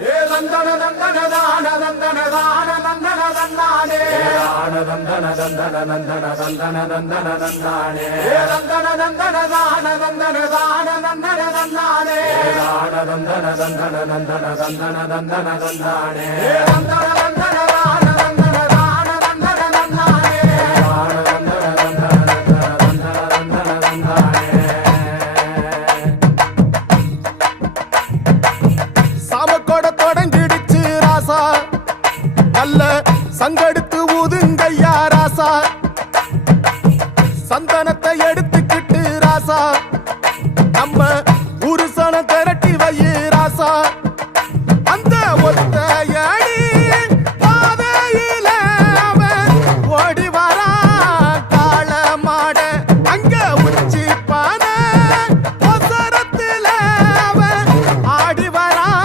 தந்தன தந்தன தான தந்தன தான தந்தன தந்தானே தந்தன தந்தன தந்தன தந்தன தந்தன தந்தானே தந்தன தந்தன தான தந்தன தான தந்தன தந்தானே தந்தன தந்தன தந்தன தந்தன தந்தன தந்தானே தந்தன தந்தன தான தந்தன தான தந்தன தந்தானே தந்தன தந்தன தந்தன தந்தன தந்தானே சாமக்கோட தொடங்கிடுச்சு ராசா நல்ல சங்கெடுத்து ஊதுங்கய்யா ராசா சந்தனத்தை எடுத்துக்கிட்டு ராசா